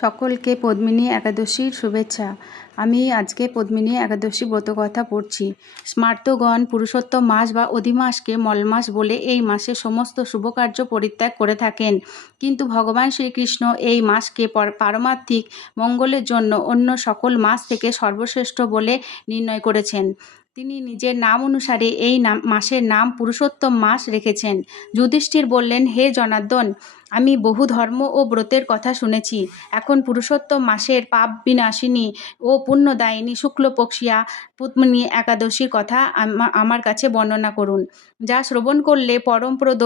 সকলকে পদ্মিনী একাদশীর শুভেচ্ছা। আমি আজকে পদ্মিনী একাদশী ব্রতকথা পড়ছি। স্মার্তগণ পুরুষোত্তম মাস বা অধিমাসকে মলমাস বলে এই মাসে সমস্ত শুভকার্য পরিত্যাগ করে থাকেন, কিন্তু ভগবান শ্রীকৃষ্ণ এই মাসকে পারমার্থিক মঙ্গলের জন্য অন্য সকল মাস থেকে সর্বশ্রেষ্ঠ বলে নির্ণয় করেছেন। তিনি নিজের নাম অনুসারে এই মাসের নাম পুরুষোত্তম মাস রেখেছেন। যুধিষ্ঠির বললেন, হে জনার্দন, আমি বহু ধর্ম ও ব্রতের কথা শুনেছি। এখন পুরুষোত্তম মাসের পাপ বিনাশিনী ও পুণ্যদায়িনী শুক্লপক্ষিয়া পদ্মিনী একাদশীর কথা আমার কাছে বর্ণনা করুন, যা শ্রবণ করলে পরমপ্রদ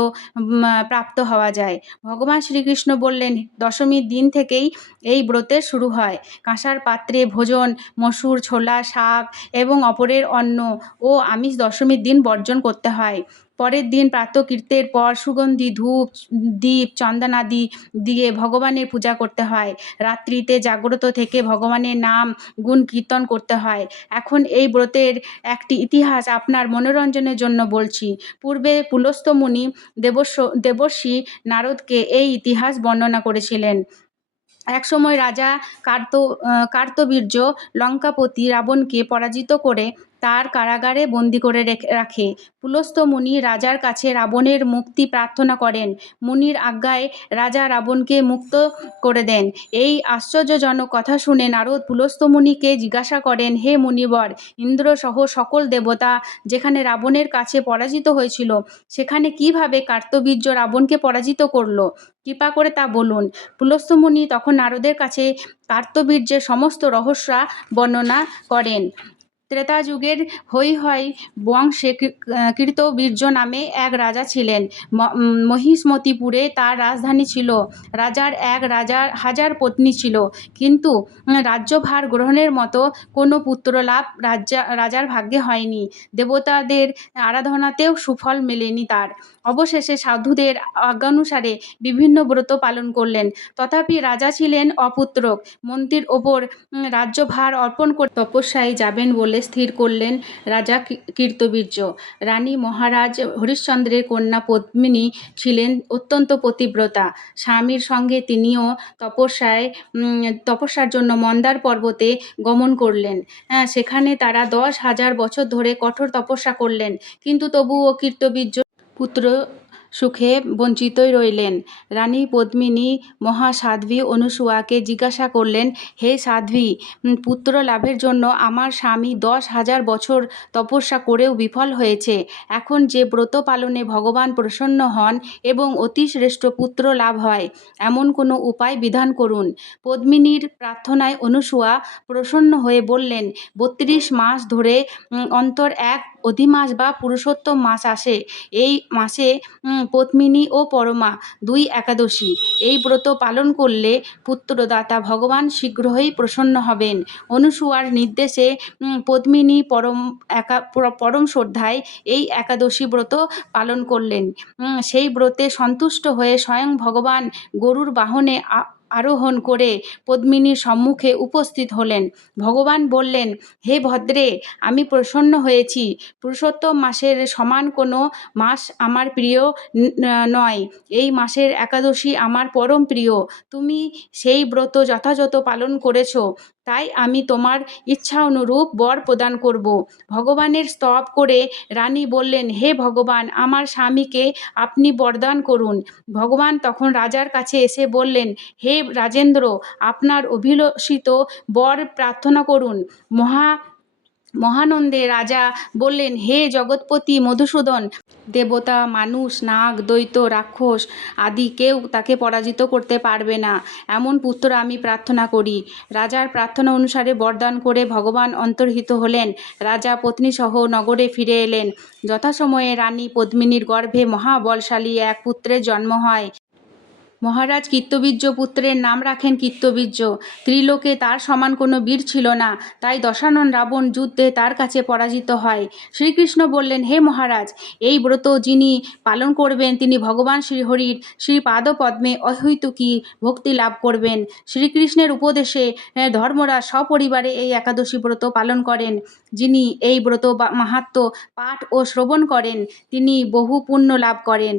প্রাপ্ত হওয়া যায়। ভগবান শ্রীকৃষ্ণ বললেন, দশমীর দিন থেকেই এই ব্রতের শুরু হয়। কাঁসার পাত্রে ভোজন, মসুর, ছোলা, শাক এবং অপরের অন্ন ও আমিষ দশমীর দিন বর্জন করতে হয়। পরের দিন প্রাতঃকৃত্যের পর সুগন্ধি ধূপ, দীপ, চন্দনাদি দিয়ে ভগবানের পূজা করতে হয়। রাত্রিতে জাগ্রত থেকে ভগবানের নাম গুণ কীর্তন করতে হয়। এখন এই ব্রতের একটি ইতিহাস আপনার মনোরঞ্জনের জন্য বলছি। পূর্বে পুলস্ত্য মুনি দেবর্ষি নারদকে এই ইতিহাস বর্ণনা করেছিলেন। একসময় রাজা কার্তবীর্য লঙ্কাপতি রাবণকে পরাজিত করে তার কারাগারে বন্দি করে রাখে। পুলস্ত্য মুনি রাজার কাছে রাবণের মুক্তি প্রার্থনা করেন। মুনির আজ্ঞায় রাজা রাবণকে মুক্ত করে দেন। এই আশ্চর্যজনক কথা শুনে নারদ পুলস্ত্য মুনিকে জিজ্ঞাসা করেন, হে মুনিবর, ইন্দ্র সহ সকল দেবতা যেখানে রাবণের কাছে পরাজিত হয়েছিল, সেখানে কিভাবে কার্তবীর্য রাবণকে পরাজিত করলো? কৃপা করে তা বলুন। পুলস্ত্য মুনি তখন নারদের কাছে কার্তবীর্যের সমস্ত রহস্য বর্ণনা করেন। ত্রেতা যুগের হৈহয় বংশে কৃতবীর্য নামে এক রাজা ছিলেন। মহিষ্মতিপুরে তার রাজধানী ছিল। রাজার হাজার পত্নী ছিল, কিন্তু রাজ্যভার গ্রহণের মতো কোনো পুত্রলাভ রাজার ভাগ্যে হয়নি। দেবতাদের আরাধনাতেও সুফল মেলেনি তার। অবশেষে সাধুদের আজ্ঞানুসারে বিভিন্ন ব্রত পালন করলেন, তথাপি রাজা ছিলেন অপুত্রক। মন্ত্রীর ওপর রাজ্যভার অর্পণ করে তপস্যায় যাবেন বলে স্থির করলেন রাজা কৃতবীর্য। রানী মহারাজ হরিশ্চন্দ্রের কন্যা পদ্মিনী ছিলেন অত্যন্ত পতিব্রতা। স্বামীর সঙ্গে তিনিও তপস্যার জন্য মন্দার পর্বতে গমন করলেন। সেখানে তারা 10,000 বছর ধরে কঠোর তপস্যা করলেন, কিন্তু তবুও কৃতবীর্য পুত্র সুখে বঞ্চিতই রইলেন। রানী পদ্মিনী মহাসাধ্বী অনুসূয়াকে জিজ্ঞাসা করলেন, হে সাধ্বী, পুত্র লাভের জন্য আমার স্বামী 10,000 বছর তপস্যা করেও বিফল হয়েছে। এখন যে ব্রত পালনে ভগবান প্রসন্ন হন এবং অতি শ্রেষ্ঠ পুত্র লাভ হয়, এমন কোনো উপায় বিধান করুন। পদ্মিনীর প্রার্থনায় অনুসূয়া প্রসন্ন হয়ে বললেন, 32 মাস ধরে অন্তর এক অধিমাস বা পুরুষোত্তম মাস আসে। এই মাসে পদ্মিনী ও পরমা 2 একাদশী। এই ব্রত পালন করলে পুত্রদাতা ভগবান শীঘ্রই প্রসন্ন হবেন। অনুসূয়ার নির্দেশে পদ্মিনী পরম শ্রদ্ধায় এই একাদশী ব্রত পালন করলেন। সেই ব্রতে সন্তুষ্ট হয়ে স্বয়ং ভগবান গরুর বাহনে আরোহণ করে পদ্মিনীর সম্মুখে উপস্থিত হলেন। ভগবান বললেন, হে ভদ্রে, আমি প্রসন্ন হয়েছি। পুরুষোত্তম মাসের সমান কোনো মাস আমার প্রিয় নয়। এই মাসের একাদশী আমার পরম প্রিয়। তুমি সেই ব্রত যথাযথ পালন করেছ, তাই আমি তোমার ইচ্ছা অনুরূপ বর প্রদান করব। ভগবানের স্তব করে রানী বললেন, হে ভগবান, আমার স্বামীকে আপনি বরদান করুন। ভগবান তখন রাজার কাছে এসে বললেন, হে রাজেন্দ্র, আপনার অভিলষিত বর প্রার্থনা করুন। মহানন্দে রাজা বললেন, হে জগৎপতি মধুসূদন, দেবতা, মানুষ, নাগ, দৈত্য, রাক্ষস আদি কেউ তাকে পরাজিত করতে পারবে না, এমন পুত্র আমি প্রার্থনা করি। রাজার প্রার্থনা অনুসারে বরদান করে ভগবান অন্তর্হিত হলেন। রাজা পত্নীসহ নগরে ফিরে এলেন। যথাসময়ে রানী পদ্মিনীর গর্ভে মহাবলশালী এক পুত্রের জন্ম হয়। মহারাজ কৃতবীর্য পুত্রের নাম রাখেন কৃতবীর্য। ত্রিলোকে তার সমান কোনো বীর ছিল না, তাই দশানন রাবণ যুদ্ধে তার কাছে পরাজিত হয়। শ্রীকৃষ্ণ বললেন, হে মহারাজ, এই ব্রত যিনি পালন করবেন তিনি ভগবান শ্রীহরির শ্রীপাদপদ্মে অহৈতুকী ভক্তি লাভ করবেন। শ্রীকৃষ্ণের উপদেশে ধর্মরাজ সপরিবারে এই একাদশী ব্রত পালন করেন। যিনি এই ব্রত মাহাত্ম্য পাঠ ও শ্রবণ করেন তিনি বহু পুণ্য লাভ করেন।